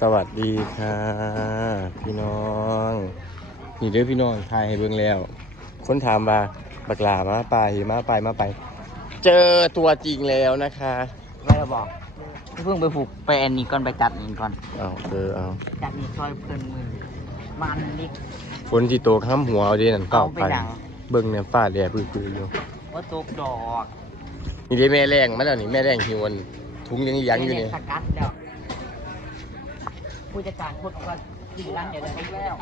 สวัสดีค่ะ พี่น้อง นี่เด้อพี่น้องทายให้เบิ่งแล้ว คนถามมาบักหลามาไปมาไปมาไป เจอตัวจริงแล้วนะคะไม่ได้บอกเพิ่งไปผูกไปแอนนี่ก่อนไปจัดนี่ก่อนเอาเออเอาจัดนี่ซอยเพิ่นมือมันนี่ฝนที่โตข้ามหัวเอาดีนั่นเปล่าเอาไปไปหนังเบิ่งเนี่ยฟ้าแดดปื้อๆอยู่ว่าตกดอก นี่ได้แม่แรงมาแล้วนี่แม่แรงหิวอันถุงยังยังอยู่นี่สกัดแล้ว ผู้จัดการพูดว่ากินร้านเดี๋ยวได้แล้ว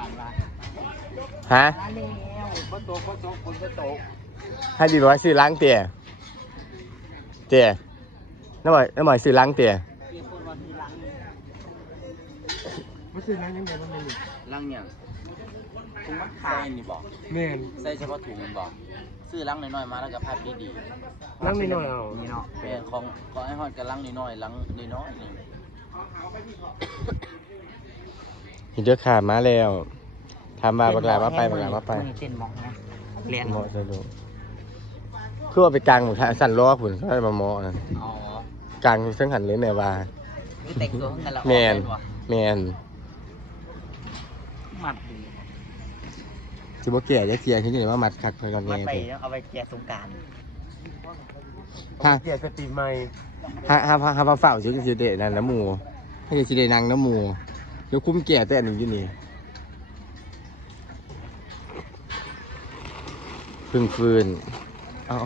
ฮะร้านแล้วก็ตกก็ตกฝนก็ตกให้ดีร้อยซื้อล้างเตี๋ยเตี๋ยน้ำบ่อยน้ำบ่อยซื้อล้างเตี๋ยเตรียมพูดว่าที่ร้านไม่ใช่นั่งยังไงบ้างนี่ลังอย่างถุงมะใส่ขามนี่บอกแม่นใส่เฉพาะถุงมันบอกซื้อลังน้อยๆมาแล้วก็พับดีนั่งนิดหน่อยเอานี่เนาะๆเป็นของของไอ้ฮอดกับลังน้อยๆลังน้อยๆนี่ เห็นเด้อขามาแล้วทำมาบักหลามาไปบักหลามาไปเต้นหมองนะเรียนเหมาะสะดวกคือว่าไปกลางหมดสั่นล้อผุนเขาให้มาเหมาะนะอ๋อกลางเส้นหันเลยแม่ว่าคือแต่งตัวกันแล้วแมนแมนมัดดีจิบแก่จะเสียที่นี่ว่ามัดคักเพื่อนกันมัดแน่ไปไปแล้วเอาไปแจกสงกรารฮะเกียรติสตรีมใหม่ฮะฮะฮะฮะเฝ้าชื่อสิเดนั่นน้ำหมูให้สิเดนางน้ำหมู เดี๋ยวคุ้มแก่แต่อันหนึ่งอยู่นี่พึ่งฟืนเอา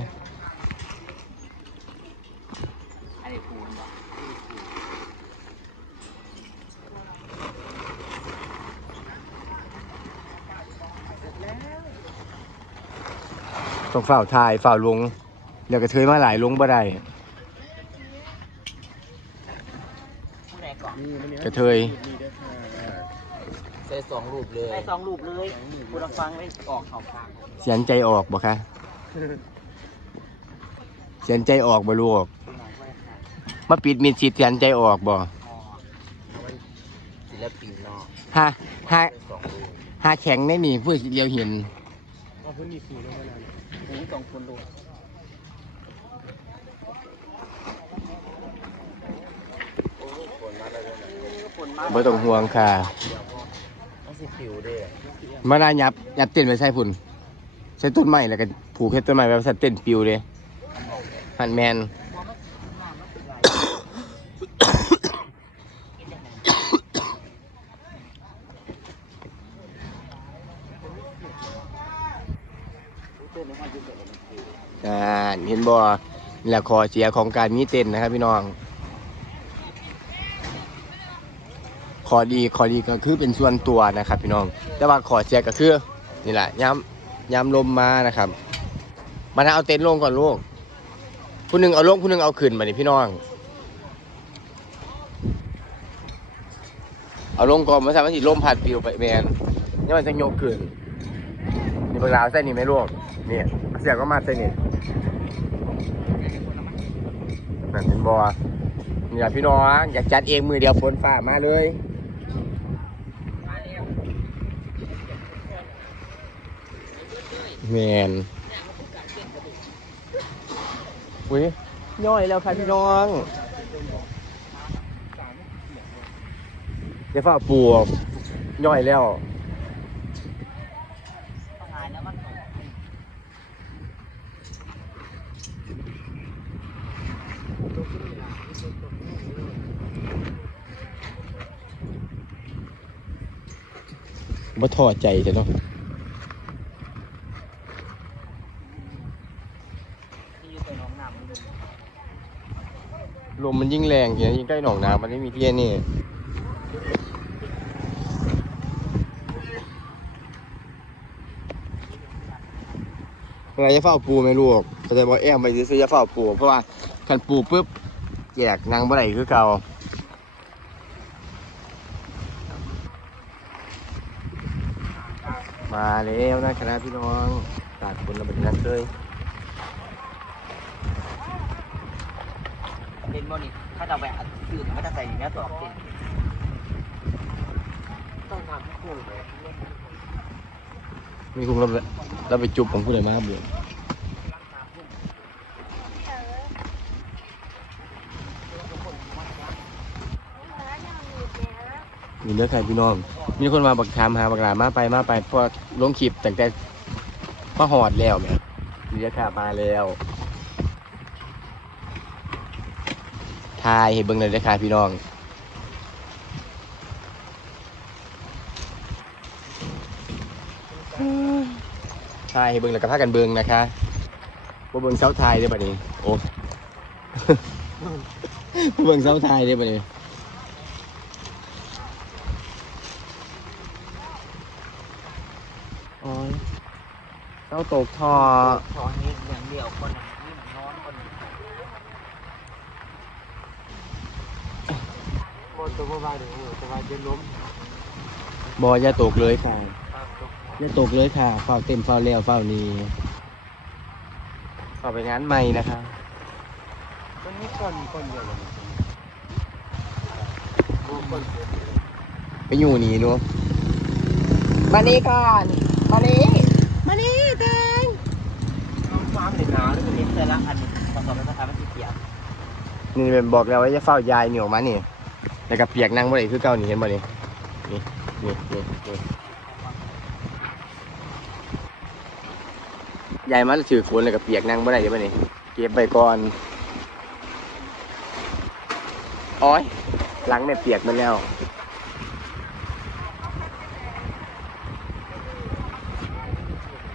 อันนี้คูณบ่ต้องเฝ้าทายเฝ้าลงเดี๋ยวกระเทยมาหลายลงบ่ได้ ผู้ใดก่อนกระเทยใส่สองรูปเลยได้สองรูปเลยคุณฟังได้ออกเขาฟังเสียนใจออกบ่คะเสียนใจออกบ่ลูกมาปิดมิดชิดเสียนใจออกบ่ศิลปินเนาะฮะฮะใส่สองรูปหาแข็งได้นี่เพื่อเดียวเห็นเอาพื้นที่สีลงไปแล้วหูสองคนดูคนมาแล้ว ด้วยนะบ่ต้องห่วงค่ะต้องสิผิวเด้มานายับยับเต้นไปใส่พุ่นใส่ต้นไม้แล้วก็ผูกเฮ็ดต้นไม้ไว้ใส่เต้นปิวเลยหันแมนอ่าเห็นบ่นี่แหละคอเสียของการมีเต้นนะครับพี่น้อง ขอดีขอดีก็คือเป็นส่วนตัวนะครับพี่น้อง แต่ว่าขอเสียก็คือนี่แหละย้ำย้ำลมมานะครับมาเอาเต็นท์ลงก่อนลูกผู้หนึ่งเอาลงผู้หนึ่งเอาขึ้นมานี่พี่น้อง เอาลงก่อนมาใส่มาสิลมพัดปิวไปแมนนี่มันจะโยกขึ้นนี่ปากลาวเส้นนี้ไหมลูกนี่เสียก็มาเส้นนี้นั่นเป็นบอนี่แหละพี่น้องอยากจัดเองมือเดียวฝนฟ้ามาเลย แมนอุ้ยย่อยแล้วค่ะพี่น้อง เดี๋ยวฝ้าปวกย่อยแล้วหายแล้วมันตกบ่ทอใจจ้ะเนาะ ที่อยู่ตัวน้องน้ำมันดู ลมมันยิ่งแรงอย่างยิ่งใกล้หนองน้ำมันไม่มีที่นี่อะไรจะเฝ้าปูไหมลูกก็จะบอกแอมไปซื้อจะเฝ้าปูเพราะว่าคันปูปุ๊บแจกนางบ่ได้คือเก่ามาแล้วนะครับพี่น้องตากคนละเป็นนัดเลย เป็นบอนี่ถ้าเราแบบอื่นก็จะใส่อย่างเงี้ตัวออกเป็นต้องทำทุกคนเลยมีคุงเราไปเราไปจุบของผู้ใดมาเบื่อมีเนื้อไข่พี่น้อง มีคนมาบักถามหาบักหลามาไปมาไปพอลงคลิปตั้งแต่มาหอดแล้วแหม่มีเนื้อข่มาแล้วายให้เบิ่งเลยนะคะพี่น้อง ทายให้เบิ่งแล้วก็พากันเบิ่งนะคะบ่เบิ่งเสาทายได้อบัดนี้โอ้บ่เบิ่งเสาทายได้อบัดนี้โอ้ยเสาตกท่อขอเฮ็ดอย่างเดียวคนน่ะนี่มันนอนคนน่ะ โมตัวบ้าเดี๋ยวตัวบ้าจะล้มบออย่าตกเลยค่ะอย่าตกเลยค่ะเฝ้าเต็มเฝ้าแล้วเฝ้านี้เฝ้าไปงานใหม่นะคะมันมีก้อนก้อนเดียวเลยโอ้ก้อนเดียวไปอยู่นี่ดูมานี่ก่อนมานี่มานี่แตงน้องฟ้าเป็นหนาวแล้วก็เห็นแต่ละอันนี้ผสมแล้วนะครับมันสิเปียกนี่เป็นบอกแล้วว่าจะเฝ้ายายเหนียวมานี่ แล้วก็เปียกนั่งบ่ได้คือเก่านี่เห็นบ่นี่นี่นี่นี่นี่ยายมาถือฝนแล้วก็เปียกนั่งบ่ได้เดี๋ยวบ่นี่เก็บไปก่อนโอ้ยหลังแม่เปียกมาแล้ว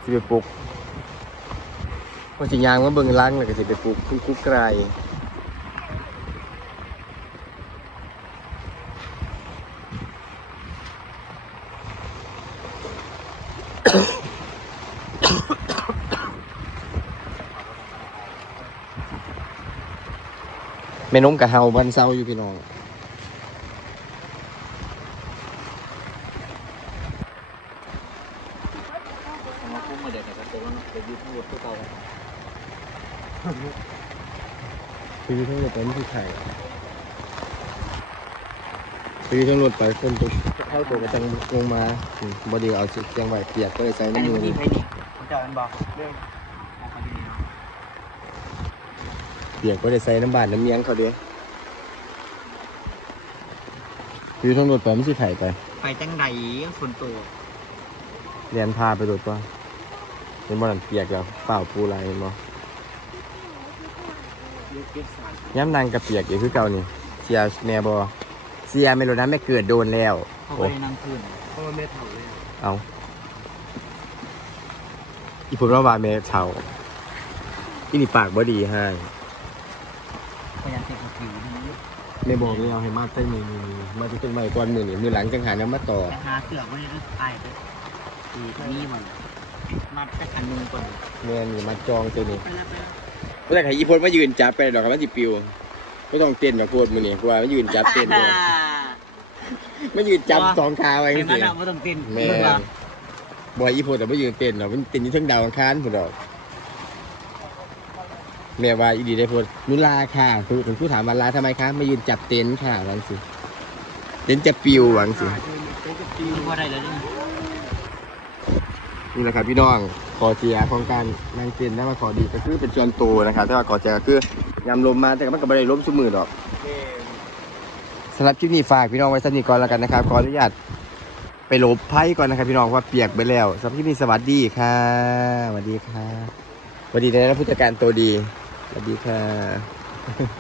สิไปปลุกว่าสิยางมาเบิ่งล้างแล้วก็สิไปปลุกคุกไกร แม่นมกะเฮาวันเสาร์อยู่พี่น้องผมว่าพุ่งมาเดี๋ยวแต่ก็จะต้องไปยืดพูดพวกเราคือทั้งหมดไปไม่คือ ไข่คือทั้งหมดไปคนตัวเข้าตัวกระจังลงมาอืมบอดีเอาสิเสียงไหวเปียกก็เลยใส่อันน้ำนี้มือมันดีนี่ไปนี่ผมจะเอามันบอกเรื่องเปียกก็เลยใส่น้ำบาดน้ำเมียงเขาเด้คือทั้งหมดไปไม่ใช่ไข่ไปไปจังใดฝนตกเรียนพาไปโดดป่ะเป็นบ่อนันเปียกแล้วเปล่าปูอะไรเห็นบ่เก็บสารย้ำนางกับเปียกอยู่คือเก่านี่เสียแน่บ่เสียไม่รู้นะไม่เกิดโดนแล้วเขาโอ้ไปนั่งพื้นเพราะว่าแม่เฒ่าเลยเอาอีผมว่าว่าแม่เฒ่าอีนี่ปากบ่ดีให้พยายามเก็บผิวนี้แม่บอกเลยเอาให้มาใส่มือมือมาที่ต้นไม้ก่อนมือนี่มือหลังจังหาน้ำมาต่อไปหาเสือกไว้ในรถไฟไปทีนี่มันมัดแค่อันหนึงก่อนแม่นี่มาจองตัวนี้ไปแล้วไปแล้วเมื่อไหร่ให้อีพลมายืนจับไปดอกกับมันสิปิวไม่ต้องเต้นดอกโพดมือนี่เพราะว่ามันยืนจับเต้นด้วย มันยืนจับสองขาไว้ไอ้จมัรินงอะไม่ต้องเต้นแม่บอยอีพลแต่ไม่ยืนเต้นดอกมันเต้นอยู่เทั้งดาวอังคารพุ่นดอกแม่ว่าอีดีได้พูดนุลาค่ะคือเป็นผู้ถามว่าลาทำไมคะมายืนจับเต็นท์ค่ะหวังสิเต็นท์จะปิวหวังสิเป็นกระปิวดูว่าได้แล้วนี่นี่แหละครับพี่น้องขอเสียของการนั่งเต้นท์ได้มาขอดีก็คือเป็นส่วนตัวนะครับแต่ว่าขอเสียก็คือยามลมมาแต่ก็มันก็ไม่ได้ล้มสมือดอกเก็บ สำหรับคลิปนี้ฝากพี่น้องไว้สักนิดก่อนแล้วกันนะครับขออนุญาตไปหลบไพ่ก่อนนะครับ พี่น้องว่าเปียกไปแล้วสำหรับคลิปนี้สวัสดีค่ะสวัสดีค่ะสวัสดีนะผู้จัดการตัวดีสวัสดีค่ะ